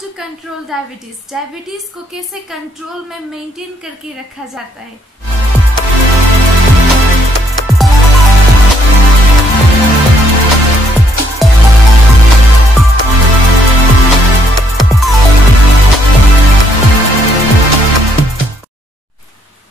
To control diabetes. Diabetes को कैसे control में मेंटेन करके रखा जाता है।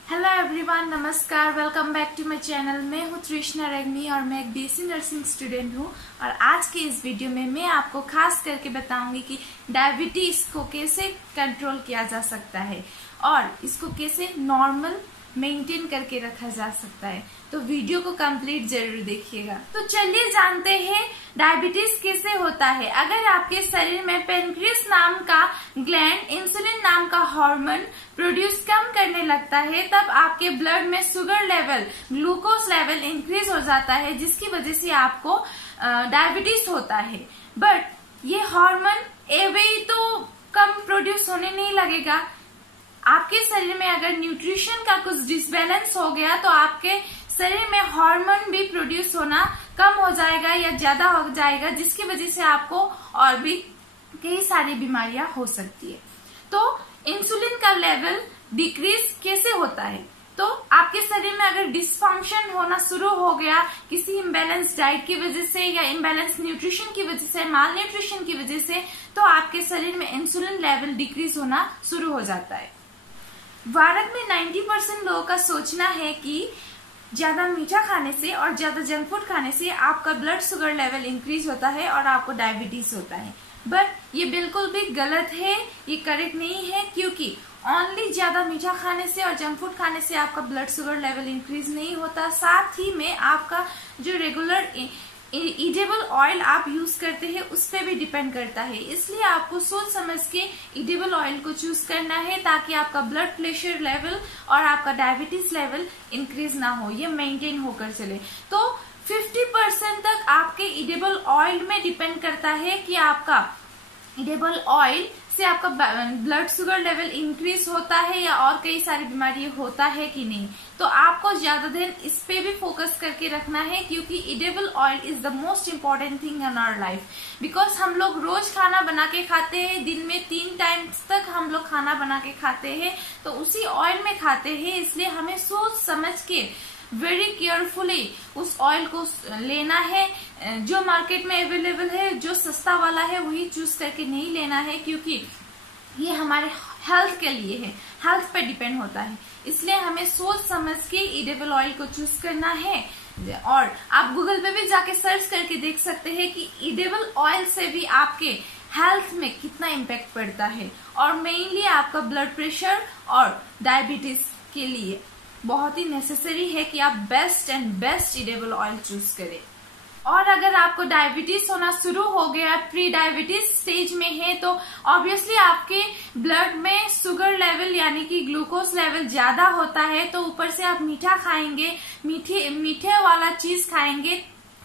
हेलो एवरीवन, नमस्कार, welcome back to my channel. मैं हूँ तृष्णा रेग्मी और मैं एक बीएससी नर्सिंग स्टूडेंट हूँ। और आज के इस वीडियो में मैं आपको खास करके बताऊंगी कि डायबिटीज को कैसे कंट्रोल किया जा सकता है और इसको कैसे नॉर्मल मेंटेन करके रखा जा सकता है। तो वीडियो को कंप्लीट जरूर देखिएगा। तो चलिए जानते हैं डायबिटीज कैसे होता है। अगर आपके शरीर में पेनक्रियास नाम का ग्लैंड इंसुलिन नाम का हार्मोन प्रोड्यूस कम करने लगता है, तब आपके ब्लड में sugar level, glucose level increase हो जाता है, जिसकी वजह से आपको डायबिटीज होता है। बट ये हार्मोन एवं तो कम प्रोड्यूस होने नहीं लगेगा। आपके शरीर में अगर न्यूट्रिशन का कुछ डिसबैलेंस हो गया तो आपके शरीर में हार्मोन भी प्रोड्यूस होना कम हो जाएगा या ज्यादा हो जाएगा, जिसकी वजह से आपको और भी कई सारी बीमारियां हो सकती है। तो इंसुलिन का लेवल डिक्रीज कैसे होता है? तो आपके शरीर में अगर डिसफंक्शन होना शुरू हो गया किसी इम्बैलेंस डाइट की वजह से या इम्बैलेंस न्यूट्रिशन की वजह से, माल न्यूट्रिशन की वजह से, तो आपके शरीर में इंसुलिन लेवल डिक्रीज होना शुरू हो जाता है। भारत में 90% लोगों का सोचना है कि ज्यादा मीठा खाने से और ज्यादा जंक फूड खाने से आपका ब्लड शुगर लेवल इंक्रीज होता है और आपको डायबिटीज होता है। बट ये बिल्कुल भी गलत है, ये करेक्ट नहीं है, क्योंकि ओनली ज्यादा मीठा खाने से और जंक फूड खाने से आपका ब्लड शुगर लेवल इंक्रीज नहीं होता। साथ ही में आपका जो रेगुलर ईडेबल ऑयल आप यूज करते हैं उस पर भी डिपेंड करता है। इसलिए आपको सोच समझ के ईडेबल ऑयल को चूज करना है ताकि आपका ब्लड प्रेशर लेवल और आपका डायबिटीज लेवल इंक्रीज ना हो, ये मेंटेन होकर चले। तो 50% तक आपके ईडेबल ऑयल में डिपेंड करता है कि आपका ईडेबल ऑयल से आपका ब्लड शुगर लेवल इंक्रीज होता है या और कई सारी बीमारी होता है कि नहीं। तो आपको ज्यादा दिन इस पे भी फोकस करके रखना है, क्योंकि edible oil is the most important thing in our life. Because हम लोग रोज खाना बना के खाते हैं, दिन में 3 टाइम्स तक हम लोग खाना बना के खाते हैं, तो उसी ऑयल में खाते हैं। इसलिए हमें सोच समझ के वेरी केयरफुली उस ऑयल को लेना है। जो मार्केट में अवेलेबल है, जो सस्ता वाला है, वही चूज करके नहीं लेना है, क्योंकि ये हमारे हेल्थ के लिए है, हेल्थ पे डिपेंड होता है। इसलिए हमें सोच समझ के ईडेबल ऑयल को चूज करना है। और आप गूगल पे भी जाके सर्च करके देख सकते हैं कि ईडेबल ऑयल से भी आपके हेल्थ में कितना इम्पैक्ट पड़ता है, और मेनली आपका ब्लड प्रेशर और डायबिटीज के लिए बहुत ही नेसेसरी है कि आप best and best edible oil choose करें। और अगर आपको डायबिटीज होना शुरू हो गया, प्री डायबिटीज स्टेज में है, तो ऑब्वियसली आपके ब्लड में शुगर लेवल यानी कि ग्लूकोज लेवल ज्यादा होता है। तो ऊपर से आप मीठा खाएंगे, मीठे वाला चीज खाएंगे,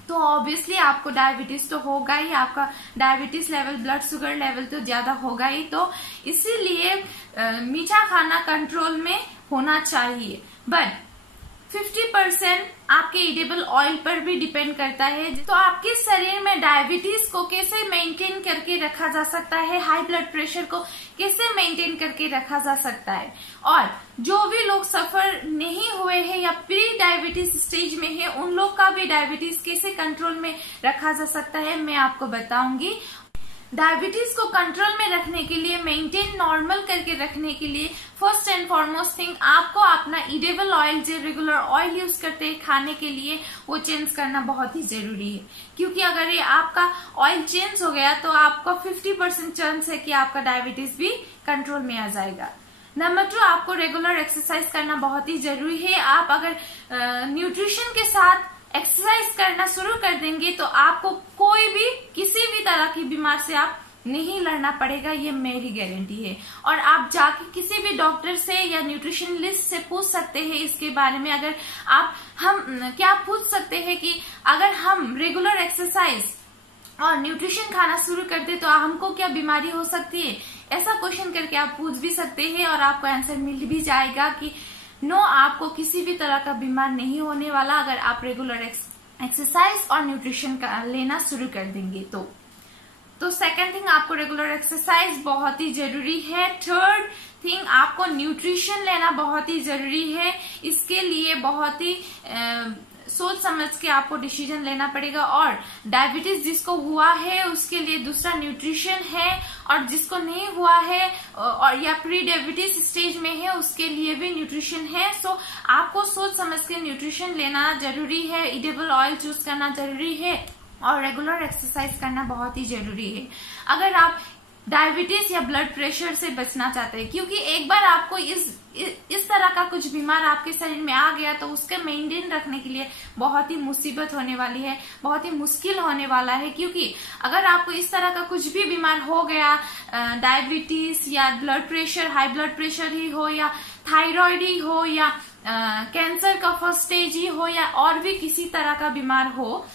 तो ऑब्वियसली आपको डायबिटीज तो होगा ही। आपका diabetes level, blood sugar level तो ज्यादा होगा ही। तो इसीलिए मीठा खाना कंट्रोल में होना चाहिए। बट 50% आपके ईडेबल ऑयल पर भी डिपेंड करता है। तो आपके शरीर में डायबिटीज को कैसे मेंटेन करके रखा जा सकता है, हाई ब्लड प्रेशर को कैसे मेंटेन करके रखा जा सकता है, और जो भी लोग सफर नहीं हुए हैं या प्री डायबिटीज स्टेज में है, उन लोग का भी डायबिटीज कैसे कंट्रोल में रखा जा सकता है, मैं आपको बताऊंगी। डायबिटीज को कंट्रोल में रखने के लिए, मेंटेन नॉर्मल करके रखने के लिए, फर्स्ट एंड फॉरमोस्ट थिंग आपको अपना ईडेबल ऑयल, जो रेगुलर ऑयल यूज करते हैं खाने के लिए, वो चेंज करना बहुत ही जरूरी है। क्योंकि अगर ये आपका ऑयल चेंज हो गया तो आपका 50% चांस है कि आपका डायबिटीज भी कंट्रोल में आ जाएगा। नंबर 2, आपको रेगुलर एक्सरसाइज करना बहुत ही जरूरी है। आप अगर न्यूट्रिशन के साथ एक्सरसाइज करना शुरू कर देंगे तो आपको कोई भी किसी भी तरह की बीमारी से आप नहीं लड़ना पड़ेगा, ये मेरी गारंटी है। और आप जाके किसी भी डॉक्टर से या न्यूट्रिशनिस्ट से पूछ सकते हैं इसके बारे में। अगर आप क्या पूछ सकते हैं कि अगर हम रेगुलर एक्सरसाइज और न्यूट्रिशन खाना शुरू कर दे तो हमको क्या बीमारी हो सकती है, ऐसा क्वेश्चन करके आप पूछ भी सकते हैं और आपको आंसर मिल भी जाएगा कि नो, आपको किसी भी तरह का बीमार नहीं होने वाला अगर आप रेगुलर एक्सरसाइज और न्यूट्रिशन का लेना शुरू कर देंगे तो। तो सेकेंड थिंग, आपको रेगुलर एक्सरसाइज बहुत ही जरूरी है। थर्ड थिंग, आपको न्यूट्रिशन लेना बहुत ही जरूरी है। इसके लिए बहुत ही सोच समझ के आपको डिसीजन लेना पड़ेगा। और डायबिटीज जिसको हुआ है उसके लिए दूसरा न्यूट्रिशन है, और जिसको नहीं हुआ है और या प्री डायबिटीज स्टेज में है उसके लिए भी न्यूट्रिशन है। सो आपको सोच समझ के न्यूट्रिशन लेना जरूरी है, एडिबल ऑयल चूज करना जरूरी है, और रेगुलर एक्सरसाइज करना बहुत ही जरूरी है अगर आप डायबिटीज या ब्लड प्रेशर से बचना चाहते हैं। क्योंकि एक बार आपको इस तरह का कुछ बीमार आपके शरीर में आ गया तो उसके मेंटेन रखने के लिए बहुत ही मुसीबत होने वाली है, बहुत ही मुश्किल होने वाला है। क्योंकि अगर आपको इस तरह का कुछ भी बीमार हो गया, डायबिटीज या blood pressure, high blood pressure ही हो या थायराइड ही हो या कैंसर का फर्स्ट स्टेज ही हो या और भी किसी तरह का बीमार हो,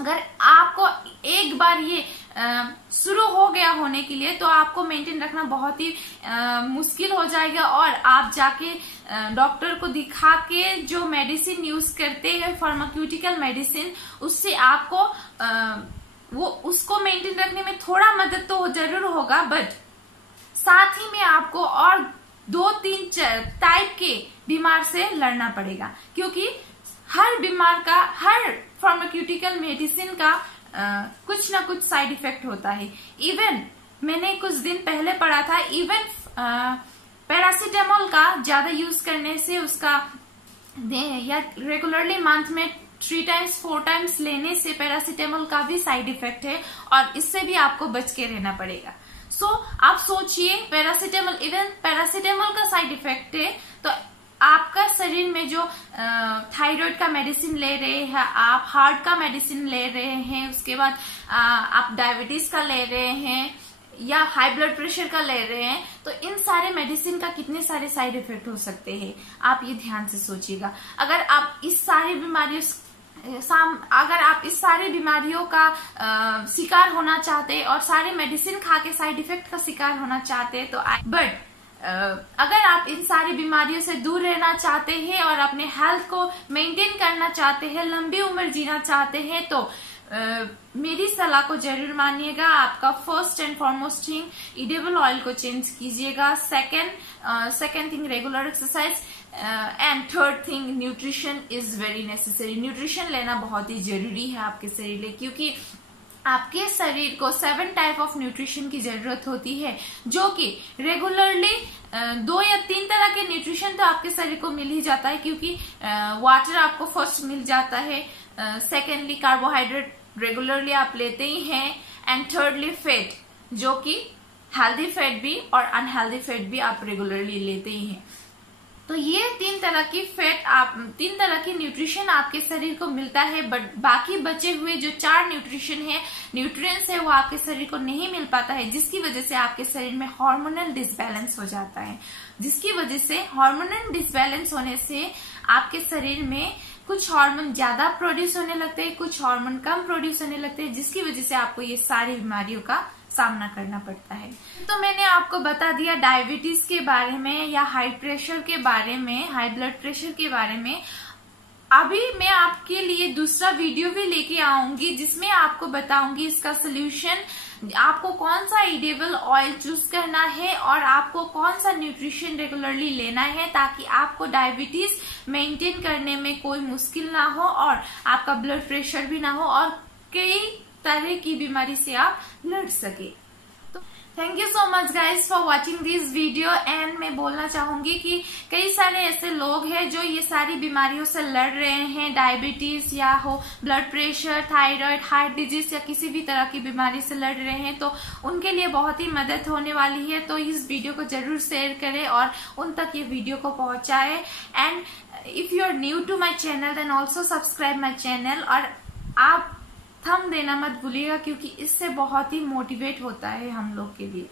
अगर आपको एक बार ये शुरू हो गया होने के लिए तो आपको मेंटेन रखना बहुत ही मुश्किल हो जाएगा। और आप जाके डॉक्टर को दिखा के जो मेडिसिन यूज करते हैं, फार्मास्यूटिकल मेडिसिन, उससे आपको वो उसको मेंटेन रखने में थोड़ा मदद तो जरूर होगा, बट साथ ही में आपको और 2-3 टाइप के बीमार से लड़ना पड़ेगा। क्योंकि हर बीमार का, हर फार्मास्यूटिकल मेडिसिन का कुछ ना कुछ साइड इफेक्ट होता है। इवन मैंने कुछ दिन पहले पढ़ा था, इवन पैरासीटामोल का ज्यादा यूज करने से उसका या रेगुलरली मंथ में 3 टाइम्स 4 टाइम्स लेने से पैरासीटामोल का भी साइड इफेक्ट है, और इससे भी आपको बच के रहना पड़ेगा। सो आप सोचिए, पैरासीटामोल, इवन पैरासीटामोल का साइड इफेक्ट है तो आपका शरीर में जो थायराइड का मेडिसिन ले रहे हैं, आप हार्ट का मेडिसिन ले रहे हैं, उसके बाद आप डायबिटीज का ले रहे हैं या हाई ब्लड प्रेशर का ले रहे हैं, तो इन सारे मेडिसिन का कितने सारे साइड इफेक्ट हो सकते हैं, आप ये ध्यान से सोचिएगा। अगर आप इस सारी बीमारियों का शिकार होना चाहते और सारे मेडिसिन खा के साइड इफेक्ट का शिकार होना चाहते हैं तो बट अगर आप इन सारी बीमारियों से दूर रहना चाहते हैं और अपने हेल्थ को मेंटेन करना चाहते हैं, लंबी उम्र जीना चाहते हैं, तो मेरी सलाह को जरूर मानिएगा। आपका first and foremost thing, edible oil को चेंज कीजिएगा। Second thing, regular exercise, and third thing, nutrition is very necessary. Nutrition लेना बहुत ही जरूरी है आपके शरीर लिए, क्योंकि आपके शरीर को 7 टाइप ऑफ न्यूट्रिशन की जरूरत होती है, जो कि रेगुलरली 2 या 3 तरह के न्यूट्रिशन तो आपके शरीर को मिल ही जाता है। क्योंकि वाटर आपको फर्स्ट मिल जाता है, सेकेंडली कार्बोहाइड्रेट रेगुलरली आप लेते ही हैं, एंड थर्डली फैट, जो कि हेल्दी फैट भी और अनहेल्दी फैट भी आप रेगुलरली लेते ही हैं। तो ये 3 तरह की फैट 3 तरह की न्यूट्रिशन आपके शरीर को मिलता है, बट बाकी बचे हुए जो 4 न्यूट्रिशन है, न्यूट्रिएंट्स है, वो आपके शरीर को नहीं मिल पाता है, जिसकी वजह से आपके शरीर में हार्मोनल डिसबैलेंस हो जाता है। जिसकी वजह से हार्मोनल डिसबैलेंस होने से आपके शरीर में कुछ हार्मोन ज्यादा प्रोड्यूस होने लगते हैं, कुछ हार्मोन कम प्रोड्यूस होने लगते हैं, जिसकी वजह से आपको ये सारी बीमारियों का सामना करना पड़ता है। तो मैंने आपको बता दिया डायबिटीज के बारे में या हाई प्रेशर के बारे में, हाई ब्लड प्रेशर के बारे में। अभी मैं आपके लिए दूसरा वीडियो भी लेके आऊंगी जिसमें आपको बताऊंगी इसका सोल्यूशन, आपको कौन सा एडिबल ऑयल चूज करना है और आपको कौन सा न्यूट्रिशन रेगुलरली लेना है, ताकि आपको डायबिटीज मेंटेन करने में कोई मुश्किल ना हो और आपका ब्लड प्रेशर भी ना हो और कई तरह की बीमारी से आप लड़ सके। तो thank you so much guys for watching this video. And मैं बोलना चाहूंगी कि कई सारे ऐसे लोग हैं जो ये सारी बीमारियों से लड़ रहे हैं, डायबिटीज या हो blood pressure, thyroid, heart disease या किसी भी तरह की बीमारी से लड़ रहे हैं, तो उनके लिए बहुत ही मदद होने वाली है। तो इस वीडियो को जरूर शेयर करें और उन तक ये वीडियो को पहुंचाएं। And if you are new to my channel then also subscribe my channel, और आप थंब देना मत भूलिएगा, क्योंकि इससे बहुत ही मोटिवेट होता है हम लोग के लिए।